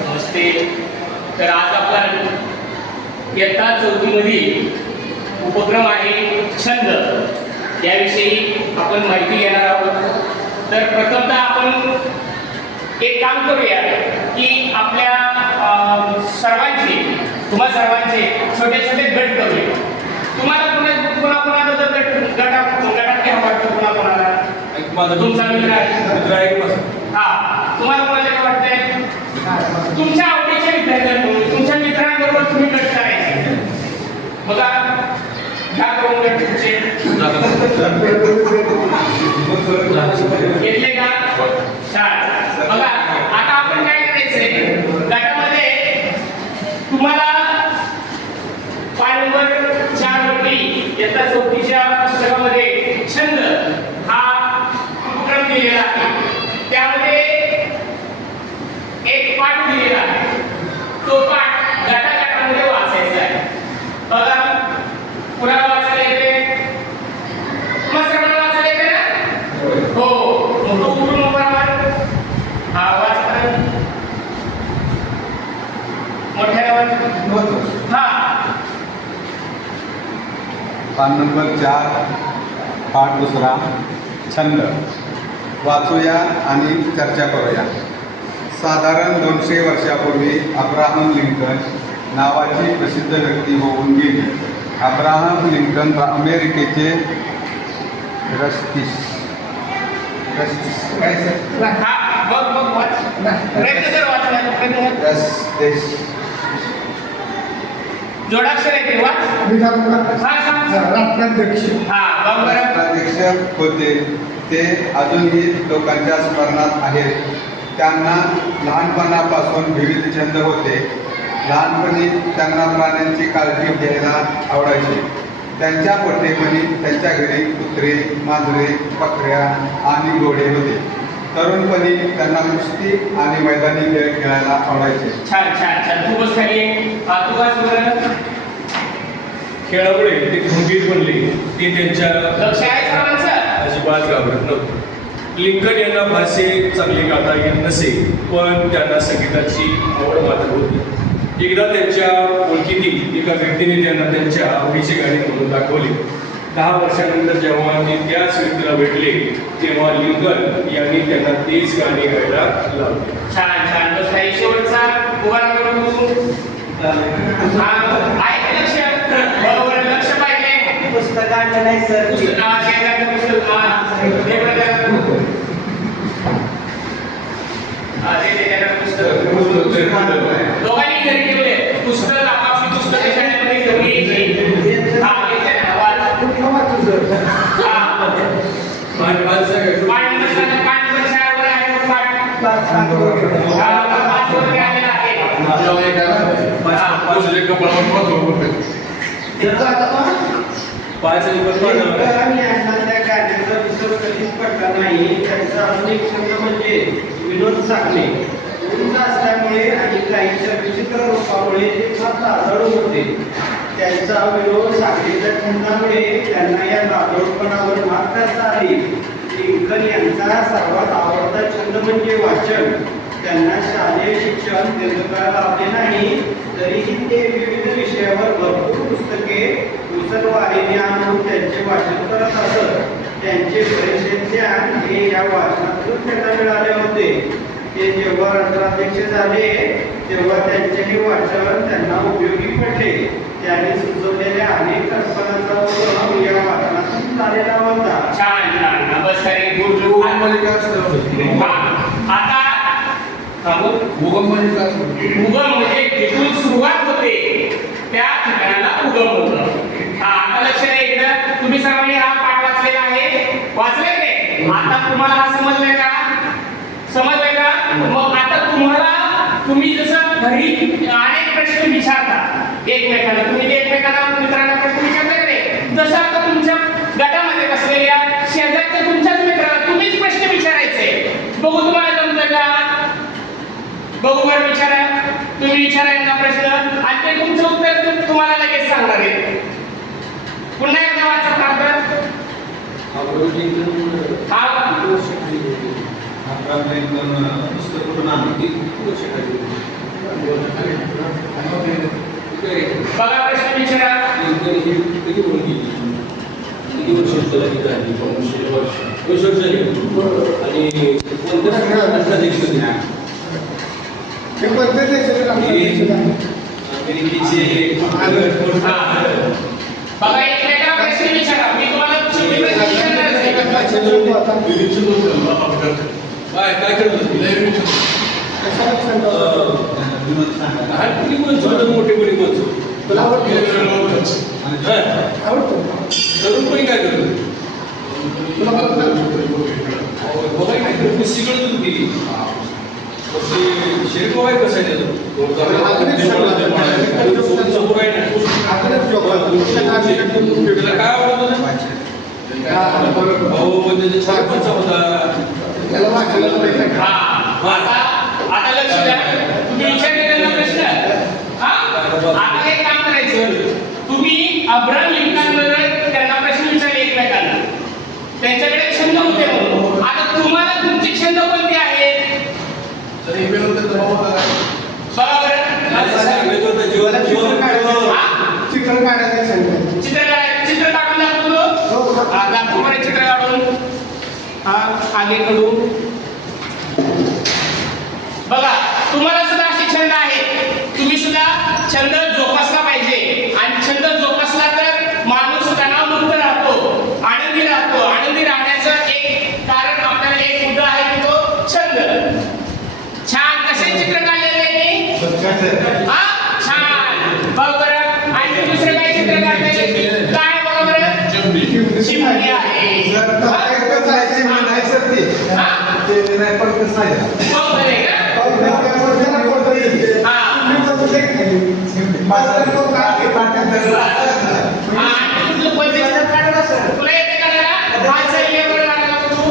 नमस्ते. तर आज आपला इयत्ता चौथीमधील उपक्रम आहे छंद. याविषयी आपण माहिती घेणार आहोत. तर प्रथमतः आपण एक काम करूया की आपल्या सर्वांचे तुम्हा सर्वांचे छोटे छोटे गट करूया. तुम्हाला कुणा कुणा कुणाला जर गट गटात गटात घ्यावं वाटतं कुणा कुणाला? तुमचा मित्र आहे. तुम्हाला कोणाला काय वाटतंय? तुमच्या आवडीच्या विद्यार्थी तुमच्या मित्रांबरोबर तुम्ही गट करायचे? बघा घ्या दोन गट तुमचे घेतले का छान बघा आता आपण काय करायचंय गटामध्ये तुम्हाला पाय नंबर चार वरती इयत्ता चौथीच्या पुस्तकामध्ये छंद हा उपक्रम दिलेला आहे त्यामध्ये एक पाठ दिलेला आहे तो पाठ गटागटामध्ये वाचायचा आहे बघा कुणाला वाचायला येते तुम्हाला सर्वांना वाचायला येते ना हो मग तो उठून उभा राहा. हा वाचा मोठ्या वाच हा. पान नंबर चार पाठ दुसरा छंद. वाचूया आणि चर्चा करूया. साधारण दोनशे वर्षापूर्वी अब्राहम लिंकन नावाची प्रसिद्ध व्यक्ती होऊन गेली. अब्राहम लिंकन अमेरिकेचे रस्तीस. रस्तीस काय सर? हा बघ बघ वाच प्रयत्न कर वाचण्याचा प्रयत्न हा सांग. हा बघ बरं. राष्ट्राध्यक्ष होते. ते अजूनही लोकांच्या स्मरणात आहेत. त्यांना लहानपणापासून विविध छंद होते. लहानपणी त्यांना प्राण्यांची काळजी घ्यायला आवडायची. त्यांच्या पोटेपणी त्यांच्या घरी कुत्रे मांजरे बकऱ्या आणि घोडे होते. तरुणपणी त्यांना कुस्ती आणि मैदानी खेळ खेळायला आवडायचे. छान छान छान. हा बस बरं खेळामुळे ते खंबीर बनले. ते त्यांच्या लक्ष आहे सर्वांचं अजिबात घाबरत नव्हते. लिंकन यांना भाषे चांगले गाता येत नसे पण त्यांना संगीताची आवड मात्र होती. एकदा त्यांच्या ओळखीतील एका व्यक्तीने त्यांना त्यांच्या आवडीचे गाणे म्हणून दाखवले. दहा वर्षानंतर जेव्हा ते त्याच व्यक्तीला भेटले तेव्हा लिंकन यांनी त्यांना तेच गाणे गायला लावले. छान छान. शेवटचा उभा हा लक्ष. पाहिजे. पुस्तकांचं नाही सर. पुस्तक. दोघांनी घरी ठेवले. पुस्तक आपापली पुस्तक. हा, तो पाठ. हा, पाच पाच नाही एक म्हणजे विनोद साधणे उंच असल्यामुळे आणि काहीच्या विचित्र रूपामुळे ते फार लाजाळू होते त्यांचा विरोध साखळीच्या छंदामुळे त्यांना या लाजाळूपणावर मात करता आली. लिंकन यांचा सर्वात आवडता छंद म्हणजे वाचन. त्यांना शालेय शिक्षण दीर्घकाळ लाभले नाही तरीही ते विविध विषयावर भरपूर पुस्तके मुसलवारीने आणून त्यांचे वाचन करत असत. त्यांचे बरेचसे ज्ञान हे या वाचनातून त्यांना मिळाले होते. ते जेव्हा राष्ट्राध्यक्ष झाले तेव्हा त्यांचे हे वाचन त्यांना उपयोगी पडले. त्यांनी सुचवलेल्या अनेक कल्पनांचा उपयोग या वाचनातून झालेला होता. छान छान. थांबू उगम म्हणजे जिथून सुरुवात होते त्या ठिकाणाला उगम होतं. हा आता लक्ष द्या इकडं तुम्ही सर्वांनी हा पाठ वाचलेला आहे. वाचले नाही आता तुम्हाला हा समजलाय का? समजलंय का मग आता तुम्हाला तुम्ही जसं घरी अनेक प्रश्न विचारता एकमेकांना तुम्ही एकमेकांना मित्रांना प्रश्न विचारता का नाही? तसं आता तुमच्या गटामध्ये बसलेल्या शेजारच्या तुमच्याच मित्राला तुम्हीच प्रश्न विचारायचे. बघू तुम्हाला जमतं का? बघू बरं विचारा. तुम्ही विचारा यांना प्रश्न. आणि ते तुमचं उत्तर तुम्हाला लगेच सांगणार आहे पुन्हा एकदा वाचा प्रार्थना हा. पुस्तक कुठून आणली ती बघा प्रश्न विचारा किती मुलगी किती वर्ष त्याला किती झाली दोनशे वर्ष वीस वर्ष झाली आणि कोणत्या राष्ट्राध्यक्ष होते अमेरिकेचे हा. बघा एकमेकाला प्रश्न विचारा मी तुम्हाला काय काय करत होती लहान मुली पण छोटे मोठे मुली पण तरुण कोणी काय करत होती? काय करत होती? सिगरेट दूध दिली मग ते शरीर बघाय कसं आहे काय आवडत होतं? अहो, पण त्याचा सरपंच होता हा. आता आता लक्ष द्या. तुम्ही विचारलेला प्रश्न हा? आता हे काम करायचं. तुम्ही अब्राहम लिंकनवर त्यांना प्रश्न विचारले एकमेकांना. त्यांच्याकडे छंद होते म्हणून. आता तुम्हाला तुमचे छंद कोणते आहेत बघा बरं. असं सांगायचं होतं, जीवन- जीवन काढावं. हा? चित्र काढायचं चित्र काढ- चित्र काढून दाखवतो. हा दाखव बरं चित्र काढून. हा अलीकडून बघा तुम्हाला सुद्धा असे छंद आहेत. तुम्ही सुद्धा छंद जोपासला पाहिजे. आणि छंद जोपासला तर माणूस तणावमुक्त राहतो आनंदी राहतो. आनंदी राहण्याचं एक कारण आपल्याला एक मुद्दा आहे की तो छंद. छान. कसे चित्र काढलेले आहे मी? हा? छान. बघ बरं. आणि दुसरं काय चित्र काढताय काय बघा बरं? चिमणी. आहे. हा? हा? बघ बरं आहे का? हा, आणि तुझं कोणते चित्र काढलं असेल? तुला येते काढायला? हा, चल, ये बरं काढायला बघू.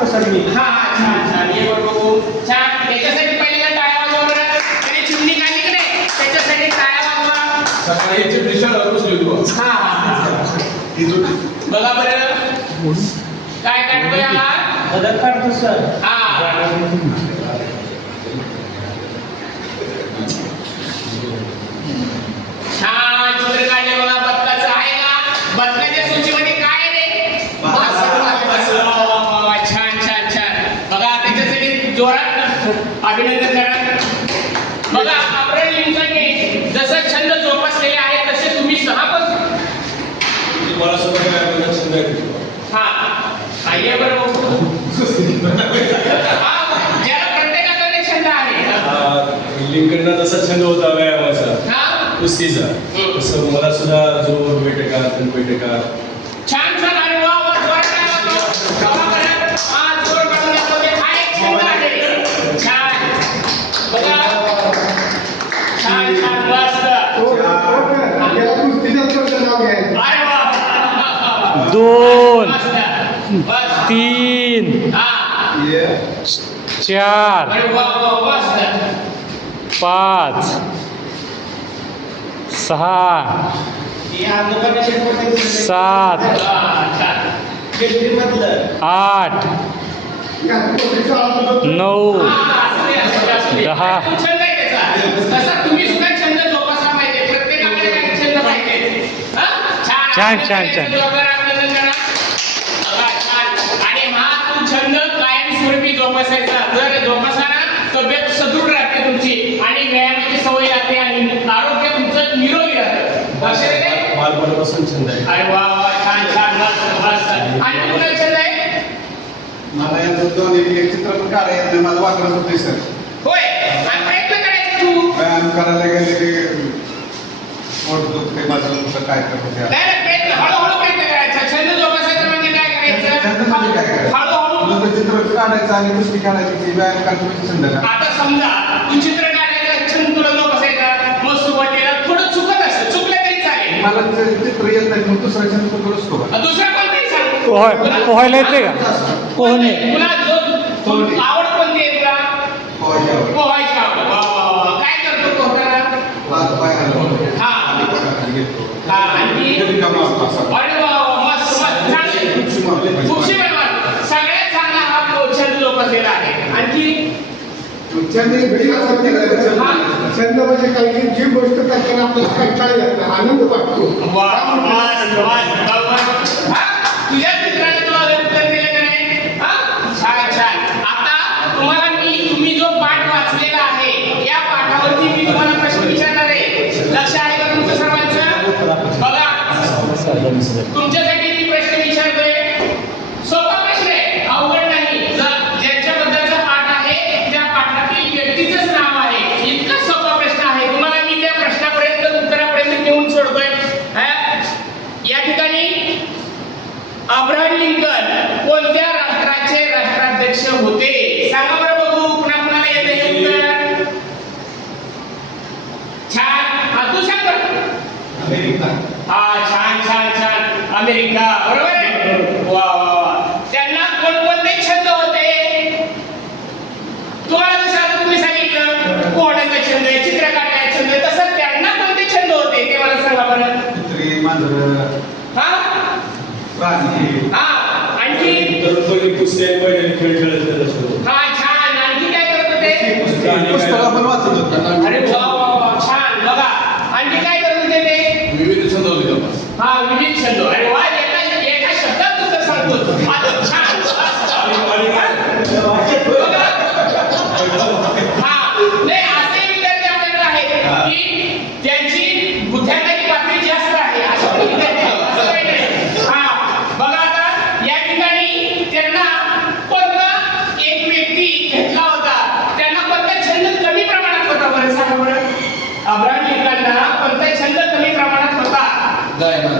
काढतो सर मी हा, छान, छान. ये बरं बघू. छान. त्याच्यासाठी पहिल्यांदा टाळ्या वाजवा बरं. त्याने चिमणी काढली की नाही? त्याच्यासाठी टाळ्या वाजवा. हा, हा, हा. बघा बरं काय काढतोय हा बदल काढतो सर हा छान चित्र काढले बघा बदकाचं आहे ना बदकाच्या सूचीमध्ये काय आहे रे बस, बस, वा, वा, वा, वा. छान छान छान बघा त्याच्यासाठी जोरात अभिनंदन करा बघा अब्राहम लिंकनने जसं छंद जोपासलेले आहे तसे तुम्ही सहा पण मला सुद्धा काय आपल्याला छंद आहे. हा हा. हा, छंद आहे लिंकनला जसा छंद होता व्यायामाचा हा कुस्तीचा. तसं मला सुद्धा जोर बैठका तन बैठका छान छान वा वा काय वाजव? बघा बरं. हा, जोर काढून दाखवते. हा एक छंद आहे. छान. बघा. छान, छान, मस्त. अरे वा. दोन. तीन. चार. पाच सहा सात छान. आठ नऊ. दहा. तो छंद आहे जोपासायचा जर जोपासला ना तब्येत सदृढ राहते तुमची आणि व्यायामाची सवय लागते आणि आरोग्य तुमचं निरोगी राहतं. लक्षात येते? बालपणापासून छंद आहे. अरे वा वा छान छान मस्त मस्त. आणि तुला छंद आहे? मला यांचं दोन एक चित्रपट नाही माझं वाकडच होते सर होय. आणि प्रयत्न करायचा तू? व्यायाम करायला गेले की पोट दुखते माझं दुखतं काय करत नाही नाही, प्रयत्न हळूहळू प्रयत्न करायचा. छंद जोपासायचा म्हणजे काय करायचं? हळूहळू दुसरं चित्रपट काढायचं आणि कुस्ती काढायची ती व्यायाम करायची छंद का आता समजा तू चित्र काढायचा छंद तुला जोपासायचा मग सुरुवातीला थोडं चुकत असतं चुकलं तरी चालेल. मला ते चित्र येत नाही मग दुसरा छंद तो करूच तो दुसरा कोणताही सांग. पोहाय पोहायला येते का? पोहणे तुला जो पोहणे. आवड कोणती आहे तुला पोहायच्यावर. पोहायची आवड. वा वा वा काय करतो पोहताना. हा. हा आणि ज्यांनी विकास केला छंद म्हणजे काही जी गोष्ट करताना आपल्याला कंटाळा येत आनंद वाटतो. तुझ्या उत्तर दिले तुम्हाला मी तुम्ही जो पाठ वाचलेला आहे या पाठावरती मी तुम्हाला प्रश्न विचारणार आहे. आहे दुसऱ्या मैदानी खेळ खेळत असतो. आपण वाचत होतो.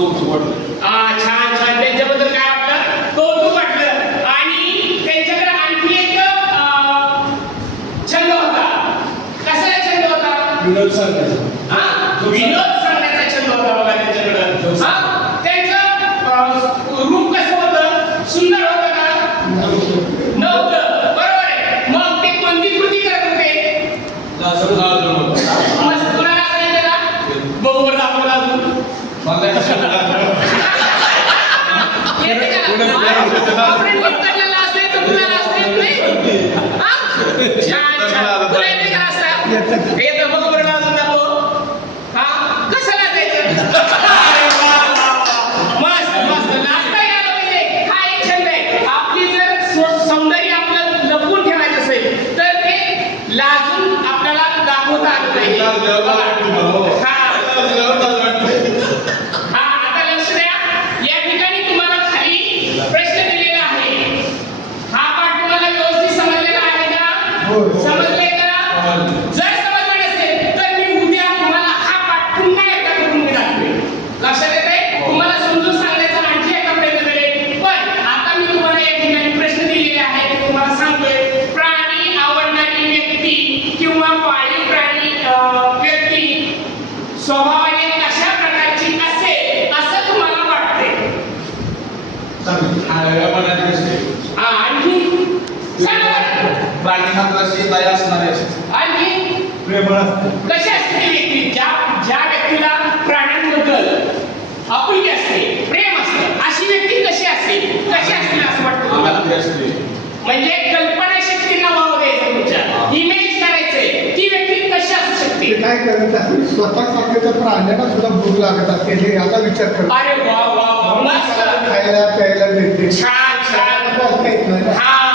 कौतुक वाटलं. छान छान. त्यांच्याबद्दल काय वाटलं? कौतुक वाटलं. आणि त्यांच्याकडे आणखी एक छंद होता. कसा छंद होता? विनोद सांगायचा स्वभाव स्वभावाने कशा प्रकारची असेल असं तुम्हाला वाटते आणखी? दया असणारे आणखी? कशी असते व्यक्ती? ज्या ज्या व्यक्तीला प्राण्यांबद्दल आपुलकी असते प्रेम असते अशी व्यक्ती कशी असते? कशी असते असं वाटतं म्हणजे कल्पना शक्ती नावा असते काय करत असते स्वतः साखरेच्या प्राण्यांना सुद्धा भूक लागत असते हे याचा विचार करत अरे वा वा खायला प्यायला मिळते छान छान.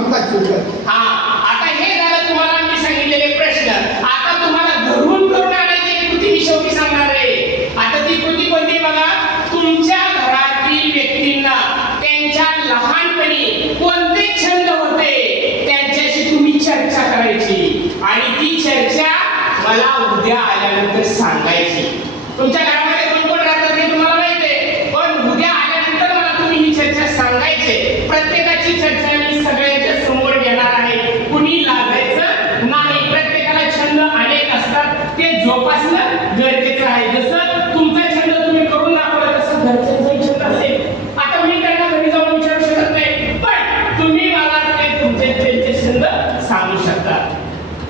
चौथी पासून हा आता हे झालं तुम्हाला मी सांगितलेले प्रश्न. आता तुम्हाला घरून करून आणायची एक कृती मी शेवटी सांगणार आहे. आता ती कृती कोणती बघा? तुमच्या घरातील व्यक्तींना त्यांच्या लहानपणी कोणते छंद होते? त्यांच्याशी तुम्ही चर्चा करायची. आणि ती चर्चा मला उद्या आल्यानंतर सांगायची. तुमच्या घरामध्ये कोण कोण राहतात हे तुम्हाला माहिती आहे पण उद्या आल्यानंतर मला तुम्ही ही चर्चा सांगायचे प्रत्येकाची चर्चा मी सगळ्यांच्या समोर घेणार आहे कुणी लाजायचं नाही प्रत्येकाला छंद अनेक असतात ते जोपासणं गरजेचं आहे जसं तुमचा छंद तुम्ही करून दाखवला तसं घरच्यांचाही छंद असेल आता मी त्यांना घरी जाऊन विचारू शकत नाही पण तुम्ही मला ते तुमचे त्यांचे छंद सांगू शकता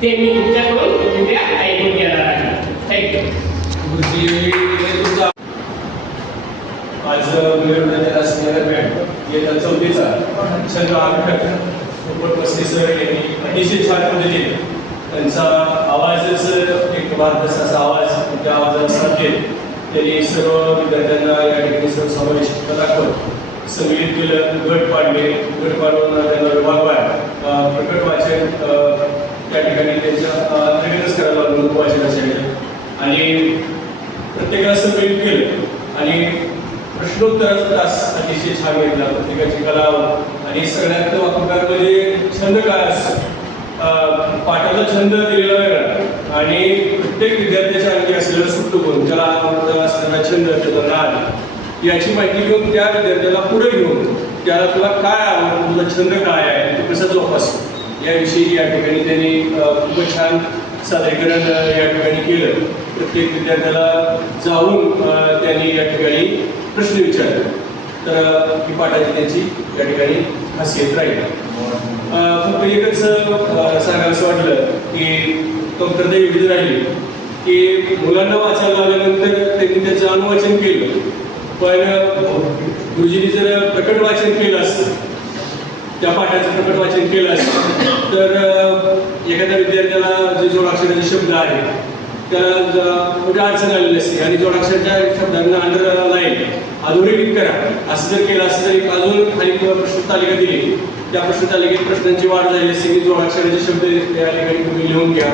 ते मी तुमच्याकडून उद्या ऐकून घेणार आहे थँक्यू माझं मिळवण्यात असलेला मॅट येत्या चौथीचा पोपट सर यांनी अतिशय छान पद्धतीने त्यांचा आवाजच एक असा आवाज त्या आवाजाला साथ त्यांनी सर्व विद्यार्थ्यांना या ठिकाणी सर्व दाखवत संगीत केलं गट पाडले गट पाडून त्यांना विभागवाय प्रकट वाचन त्या ठिकाणी त्यांच्या नवीनच करायला लागलं वाचनाच्या आणि प्रत्येकाला सगळं केलं. आणि प्रश्नोत्तराचा तास अतिशय छान घेतला प्रत्येकाची कला. आणि सगळ्यात वाकूकारमध्ये म्हणजे छंद काय असतो? पाठाचा छंद दिलेला वेगळा. आणि प्रत्येक विद्यार्थ्याच्या अंगी असलेलं सुट्ट गुण त्याला आवडता छंद त्याचा नाद याची माहिती घेऊन त्या विद्यार्थ्याला पुढे घेऊन त्याला तुला काय आवडतं तुझा छंद काय आहे तू कसा जोपासतो याविषयी या ठिकाणी त्यांनी खूप खूपच छान सादरीकरण या ठिकाणी केलं. प्रत्येक विद्यार्थ्याला जाऊन त्यांनी या ठिकाणी प्रश्न विचारले. तर ही पाठाची त्यांची या ठिकाणी खासियत राहील. फक्त एकच अं, सांगावंसं वाटलं की कमतरता एवढी राहिली की मुलांना वाचायला लागल्यानंतर त्यांनी त्याचं अनुवाचन केलं. पण गुरुजींनी जर प्रकट वाचन केलं असतं त्या पाठाचं प्रकट वाचन केलं असेल तर एखाद्या विद्यार्थ्याला जे जोडाक्षराचे शब्द आहेत त्याला मोठ्या मोठी अडचण आलेली असते आणि जोडाक्षराच्या शब्दांना अंडरलाईन अधोरेखित करा. असं जर केलं असं जर एक अजून खाली किंवा प्रश्न तालिका दिली. त्या प्रश्न तालिकेत प्रश्नांची वाढ झाली असते की जोडाक्षराचे शब्द त्या ठिकाणी तुम्ही लिहून घ्या.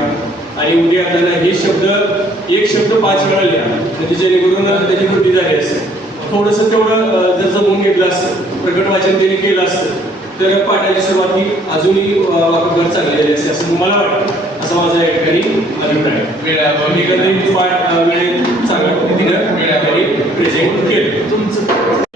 आणि उद्या त्यांना हे शब्द एक शब्द पाच वेळा लिहा. म्हणजे जेणेकरून त्याची कृती झाली असते. थोडंसं तेवढं जर जमून घेतलं असतं प्रकट वाचन त्यांनी केलं असतं तर पाठाची सुरुवात ही अजूनही वापरकर चांगली झाली असते असं मला वाटतं. असा माझा या ठिकाणी अभिप्राय. मी पाठ वेळेत ठिकाणी प्रेझेंट केलं.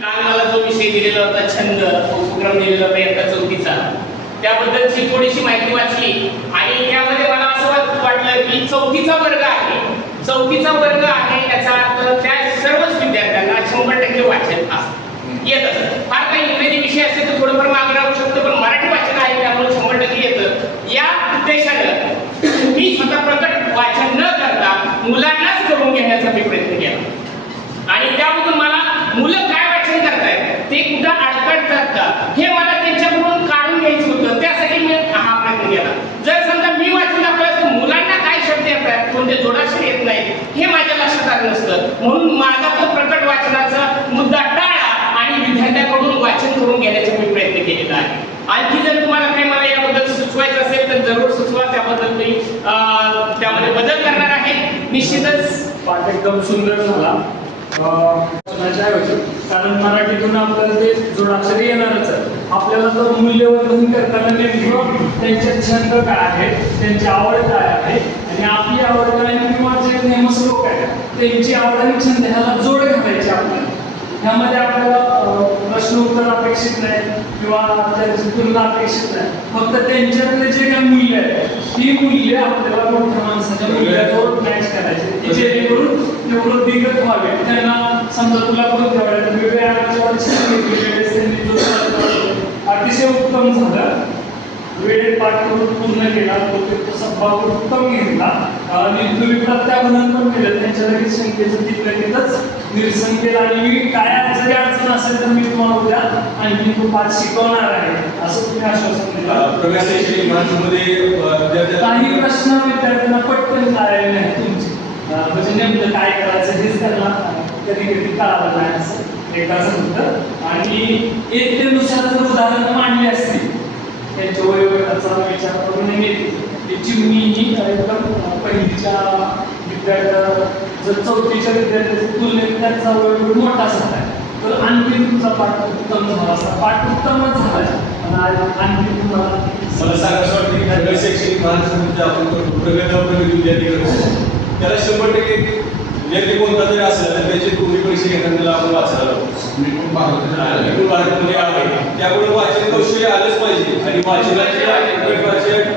काल मला जो विषय दिलेला होता छंद उपक्रम दिलेला होता चौथीचा त्याबद्दलची थोडीशी माहिती वाचली आणि त्यामध्ये मला असं वाट- वाटलं की चौथीचा वर्ग आहे. चौथीचा वर्ग आहे याचा अर्थ त्या सर्वच विद्यार्थ्यांना शंभर टक्के वाचन असतं. येत. असतं फार काही इंग्रजी विषय असेल तर थोडंफार मागं राहू शकतं पण मराठी वाचन आहे त्यामुळे शंभर टक्के येतं या उद्देशानं मी स्वतः प्रकट वाचन न करता मुलांनाच करून घेण्याचा मी प्रयत्न केला. आणि त्यामधून मला मुलं काय वाचन करतायत ते कुठं अडकळतात का हे मला त्यांच्याकडून काढून घ्यायचं होतं त्यासाठी मी हा प्रयत्न केला जर समजा मी वाचून दाखवलं तर मुलांना काय शब्द येतात कोणते जोडाक्षर येत नाहीत हे माझ्या लक्षात आलं नसतं म्हणून माझा तो प्रकट वाचनाचा मुद्दा टाळा आणि विद्यार्थ्याकडून वाचन करून घेण्याचा मी प्रयत्न केलेला आहे आणखी जर तुम्हाला काही मला याबद्दल सुचवायचं असेल तर जरूर सुचवा त्याबद्दल मी अं, त्यामध्ये बदल करणार आहे निश्चितच पाठ एकदम सुंदर झाला. कारण मराठीतून आपल्याला ते जोडाक्षर येणारच आहे. आपल्याला तर मूल्यवर्धन करताना नेमकं त्यांचे छंद काय आहेत त्यांची आवड काय आहे आणि आपली आवड काय किंवा जे नेमस लोक आहेत त्यांची आवड आणि छंद ह्याला जोड घालायची आपल्याला. ह्यामध्ये आपल्याला प्रश्न उत्तर अपेक्षित नाही किंवा त्यांची तुलना अपेक्षित नाही. फक्त त्यांच्यातले जे काही मूल्य आहेत ती मूल्य आपल्याला मोठ्या माणसाच्या मूल्याजवळ मॅच करायचे की जेणेकरून तेवढं दिगत व्हावे. त्यांना समजा तुला पण ठेवायला वेगवेगळ्या अतिशय उत्तम झालं. वेळेत पाठ करून पूर्ण केला. तो तो उत्तम घेतला. आणि तुम्ही प्रत्यागमन पण केलं. त्यांच्या लगेच शंकेचं तिथल्या तिथंच निरसन केलं आणि मी काय जरी अडचण असेल तर मी तुम्हाला उद्या आणखी तो पाठ शिकवणार आहे. असं तुम्ही आश्वासन दिलं. काही प्रश्न विद्यार्थ्यांना पटकन कळाले नाही तुमचे. म्हणजे नेमकं काय करायचं हेच त्यांना कधी कधी कळालं नाही असं एकाचं होतं. आणि येतेनुसार जर उदाहरणं मांडली असतील त्यांच्या वयोगटाचा विचार करून मी याची मी ही कार्यक्रम पहिलीच्या विद्यार्थ्या चौथीच्या विद्यार्थ्याच्या तुलनेत त्यांचा वेळ मोठा झाला तर आणखी तुमचा पाठ उत्तम झाला असता पाठ उत्तमच झाला आणखी तुम्हाला मला वाटतं की शैक्षणिक महाराष्ट्रामध्ये आपण करतो प्रगत विद्यार्थी करतो त्याला शंभर टक्के कोणता तरी असला तर त्याचे तुम्ही पैसे घेताना त्याला आपण वाचायला मी पण त्यामुळे वाचन कौशल्य आलंच पाहिजे. आणि वाचनाचे वाचन